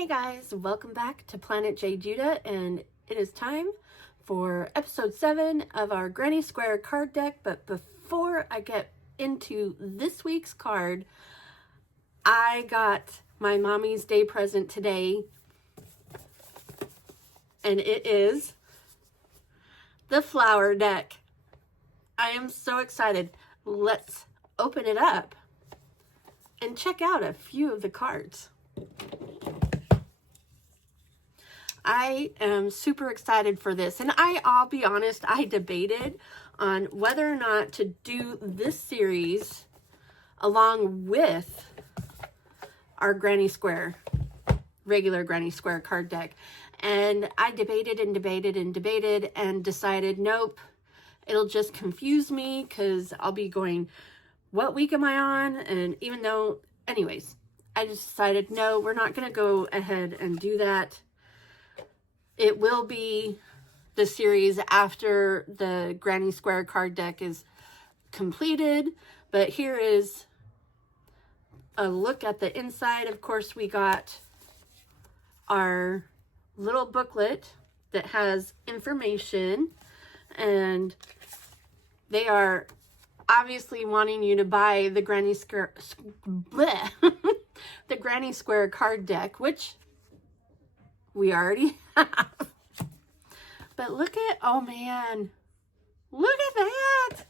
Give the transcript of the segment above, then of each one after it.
Hey guys, welcome back to Planet JeJuDa, and it is time for episode 7 of our Granny Square card deck. But before I get into this week's card, I got my mommy's day present today, and it is the flower deck. I am so excited. Let's open it up and check out a few of the cards. I am super excited for this, and I'll be honest, I debated on whether or not to do this series along with our Granny Square, regular Granny Square card deck. And I debated and debated and debated and decided, nope, it'll just confuse me because I'll be going, what week am I on? And even though, anyways, I just decided, no, we're not going to go ahead and do that. It will be the series after the Granny Square card deck is completed. But here is a look at the inside. Of course, we got our little booklet that has information, and they are obviously wanting you to buy the Granny Square the Granny Square card deck, which we already have. But look at, oh man, look at that.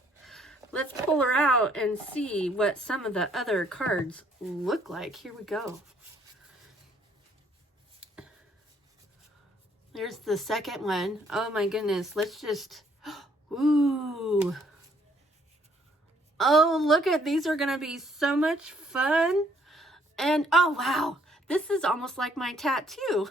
Let's pull her out and see what some of the other cards look like. Here we go. There's the second one. Oh my goodness. Let's just, ooh. Oh, look at, these are going to be so much fun. And, oh wow, this is almost like my tattoo.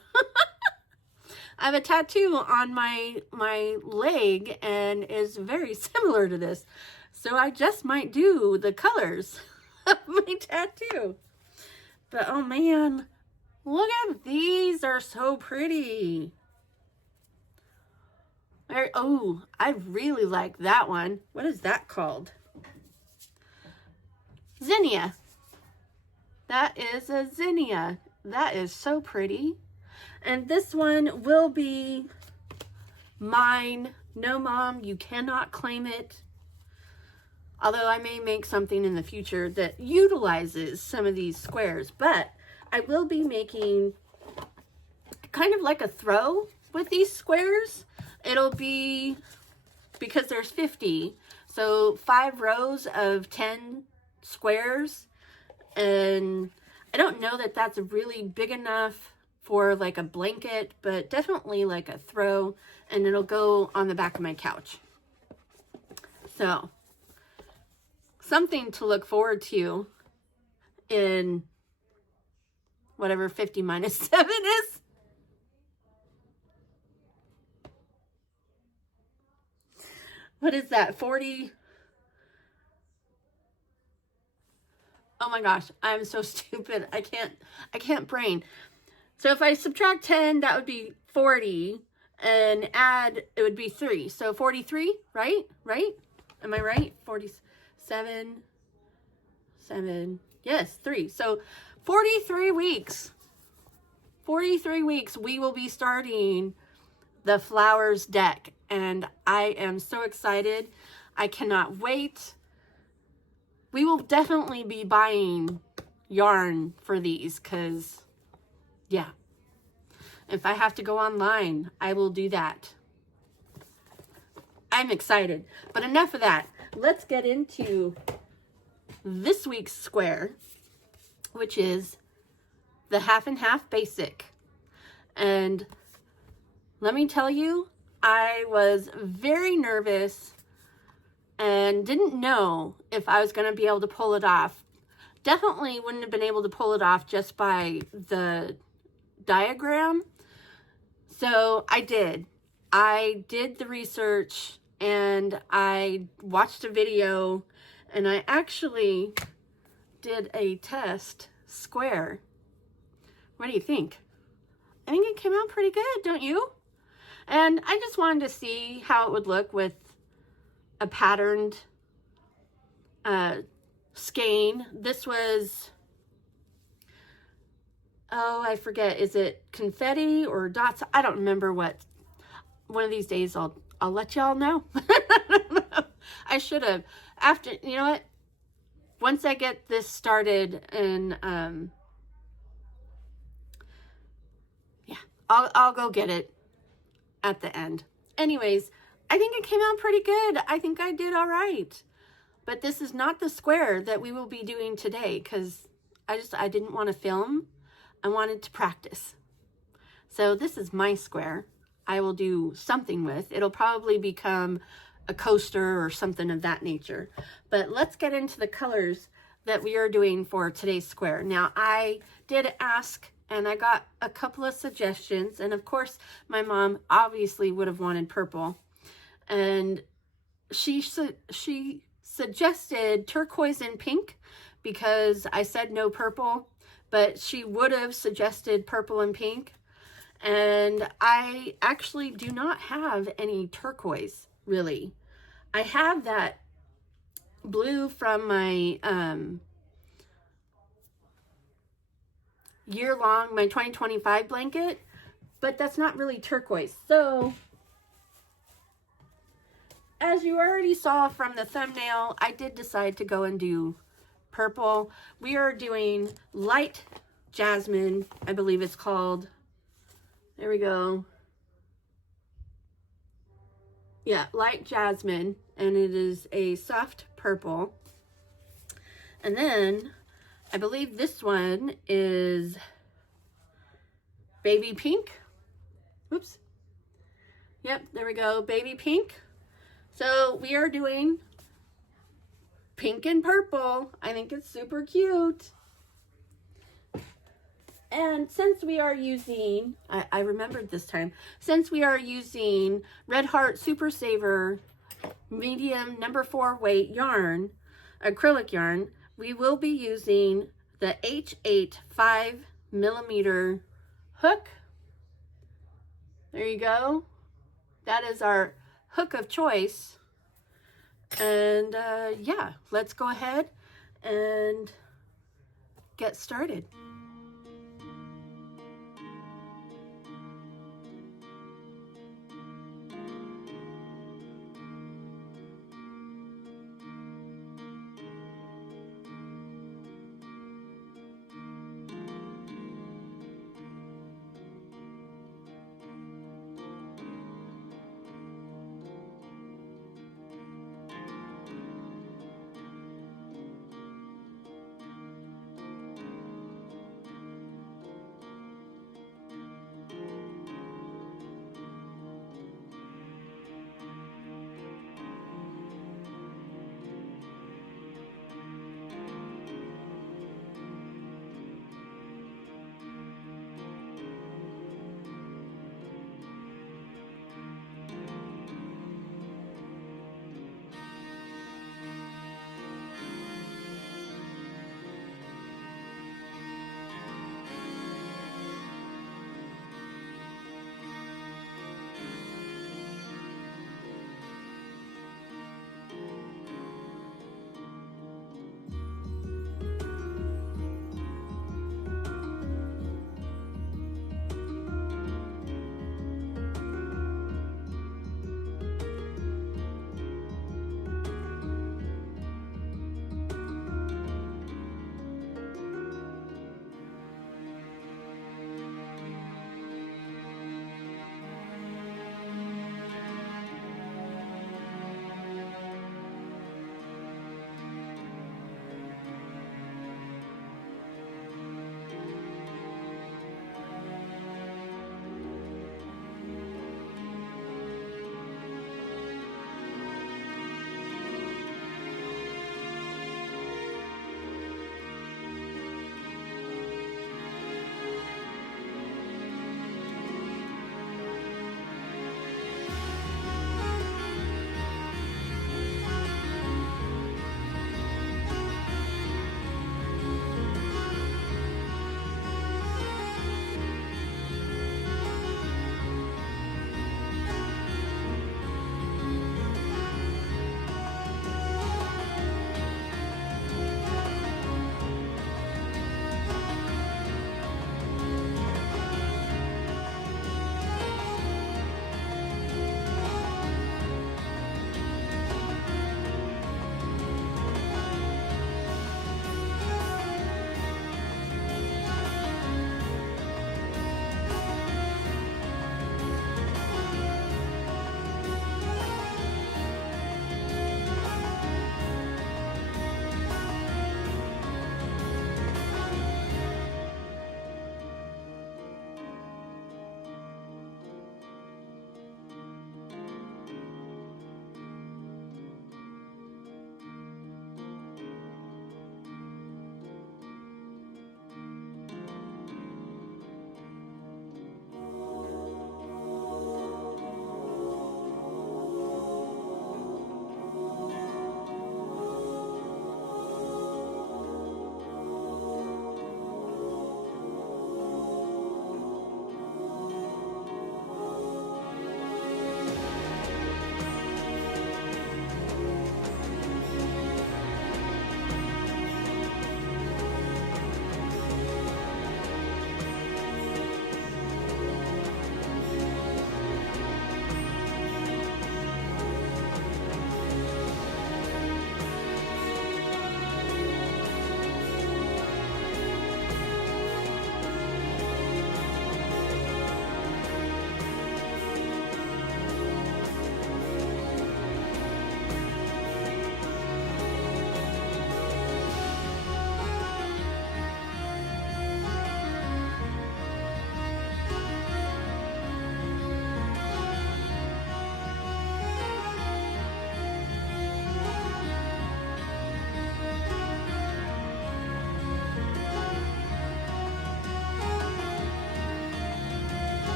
I have a tattoo on my leg and is very similar to this. So I just might do the colors of my tattoo. But oh man, look at these, are so pretty. Oh, I really like that one. What is that called? Zinnia. That is a zinnia. That is so pretty. And this one will be mine. No, Mom, you cannot claim it. Although I may make something in the future that utilizes some of these squares. But I will be making kind of like a throw with these squares. It'll be, because there's 50, so 5 rows of 10 squares. And I don't know that that's really big enough for like a blanket, but definitely like a throw, and it'll go on the back of my couch. So something to look forward to in whatever 50 minus 7 is. What is that? 40? Oh my gosh, I'm so stupid. I can't brain. So if I subtract 10, that would be 40, and add, it would be 3. So 43, right? Right? Am I right? 47, 7, yes, 3. So 43 weeks. 43 weeks we will be starting the flowers deck, and I am so excited. I cannot wait. We will definitely be buying yarn for these because, yeah, if I have to go online, I will do that. I'm excited. But enough of that. Let's get into this week's square, which is the half and half basic. And let me tell you, I was very nervous and didn't know if I was going to be able to pull it off. Definitely wouldn't have been able to pull it off just by the diagram. So I did the research, and I watched a video, and I actually did a test square. What do you think? I think it came out pretty good, don't you? And I just wanted to see how it would look with a patterned skein. This was oh, I forget, is it confetti or dots? I don't remember what. One of these days I'll let y'all know. I should have. After, you know what? Once I get this started, and yeah, I'll go get it at the end. Anyways, I think it came out pretty good. I think I did all right. But this is not the square that we will be doing today, because I didn't want to film. I wanted to practice. So this is my square. I will do something with. It'll probably become a coaster or something of that nature. But let's get into the colors that we are doing for today's square. Now, I did ask, and I got a couple of suggestions. And of course, my mom obviously would have wanted purple. And she suggested turquoise and pink, because I said no purple, but she would have suggested purple and pink. And I actually do not have any turquoise, really. I have that blue from my year-long, my 2025 blanket, but that's not really turquoise. So, as you already saw from the thumbnail, I did decide to go and do purple. We are doing light jasmine, I believe it's called. There we go. Yeah, light jasmine, and it is a soft purple. And then I believe this one is baby pink. Oops. Yep, there we go, baby pink. So we are doing pink and purple. I think it's super cute. And since we are using, I remembered this time, since we are using Red Heart Super Saver medium number 4 weight yarn, acrylic yarn, we will be using the H8 5mm hook. There you go. That is our hook of choice. And yeah, let's go ahead and get started.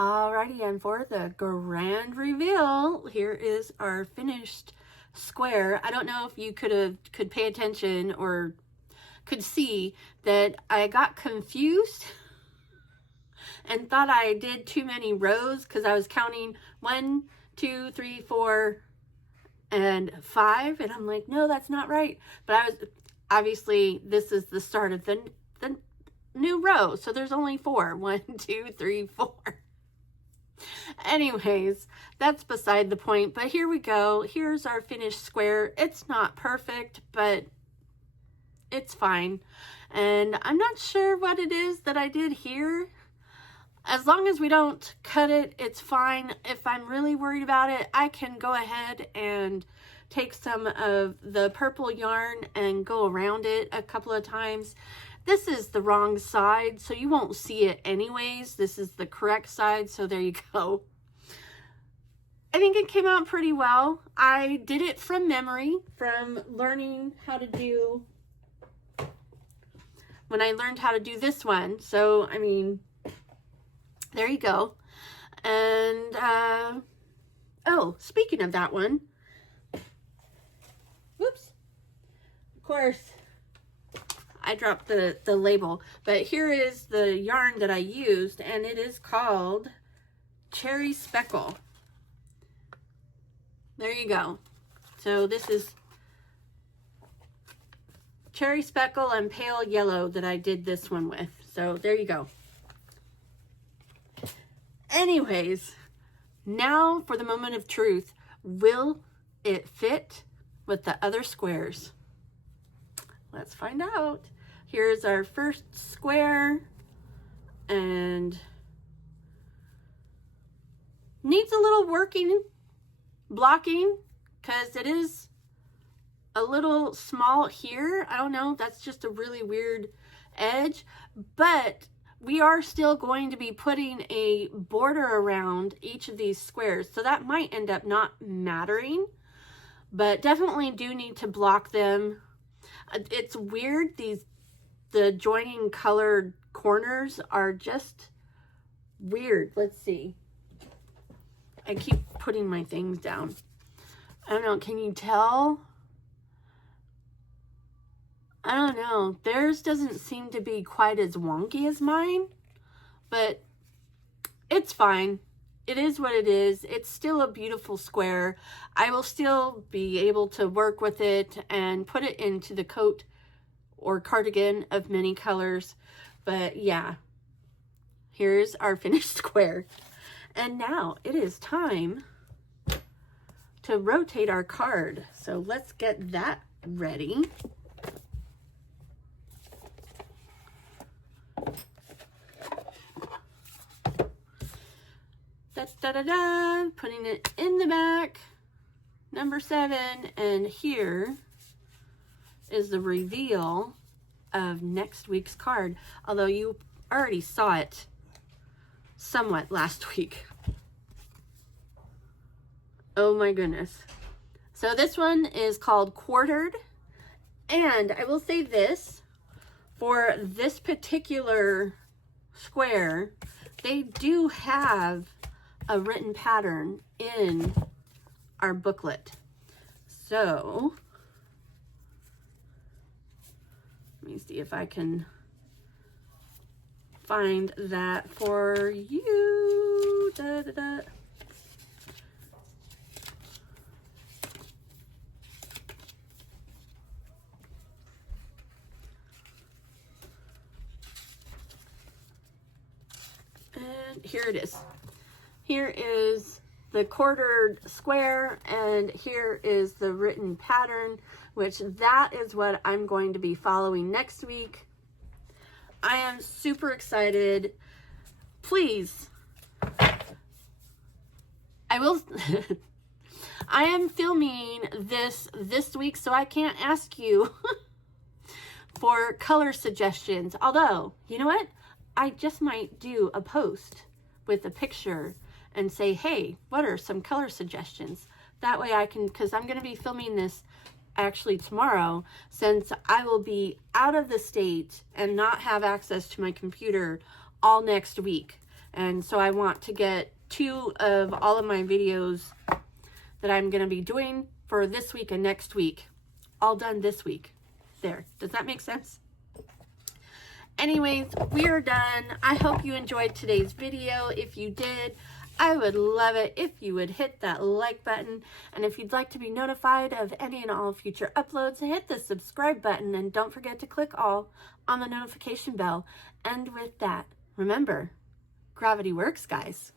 Alrighty, and for the grand reveal, here is our finished square. I don't know if you could pay attention or could see that I got confused and thought I did too many rows because I was counting 1, 2, 3, 4, and 5, and I'm like, no, that's not right. But I was obviously, this is the start of the new row, so there's only 4. 1, 2, 3, 4. Anyways, that's beside the point, but here we go. Here's our finished square. It's not perfect, but it's fine. And I'm not sure what it is that I did here. As long as we don't cut it, it's fine. If I'm really worried about it, I can go ahead and take some of the purple yarn and go around it a couple of times. This is the wrong side, so you won't see it anyways. This is the correct side, so there you go. I think it came out pretty well. I did it from memory, from learning how to do, when I learned how to do this one. So, I mean, there you go. And, oh, speaking of that one, whoops, of course, I dropped the label, but here is the yarn that I used, and it is called Cherry Speckle. There you go. So this is Cherry Speckle and Pale Yellow that I did this one with. So there you go. Anyways, now for the moment of truth. Will it fit with the other squares? Let's find out. Here's our first square, and needs a little blocking because it is a little small here. I don't know, that's just a really weird edge, but we are still going to be putting a border around each of these squares, so that might end up not mattering, but definitely do need to block them. It's weird, the joining colored corners are just weird. Let's see. I keep putting my things down. I don't know, can you tell? I don't know. Theirs doesn't seem to be quite as wonky as mine, but it's fine. It is what it is. It's still a beautiful square. I will still be able to work with it and put it into the coat or cardigan of many colors. But yeah, here's our finished square. And now it is time to rotate our card. So let's get that ready. Da-da-da, putting it in the back, number 7, and here is the reveal of next week's card, although you already saw it somewhat last week. Oh my goodness. So this one is called Quartered, and I will say this, for this particular square, they do have a written pattern in our booklet. So let me see if I can find that for you. Da, da, da. And here it is. Here is the quartered square, and here is the written pattern, which that is what I'm going to be following next week. I am super excited. Please, I will, I am filming this week, so I can't ask you for color suggestions. Although, you know what? I just might do a post with a picture and say, hey, what are some color suggestions? That way I can, because I'm going to be filming this actually tomorrow, since I will be out of the state and not have access to my computer all next week. And so I want to get 2 of all of my videos that I'm going to be doing for this week and next week all done this week. There. Does that make sense? Anyways, we are done. I hope you enjoyed today's video. If you did, I would love it if you would hit that like button. And if you'd like to be notified of any and all future uploads, hit the subscribe button. And don't forget to click all on the notification bell. And with that, remember, gravity works, guys.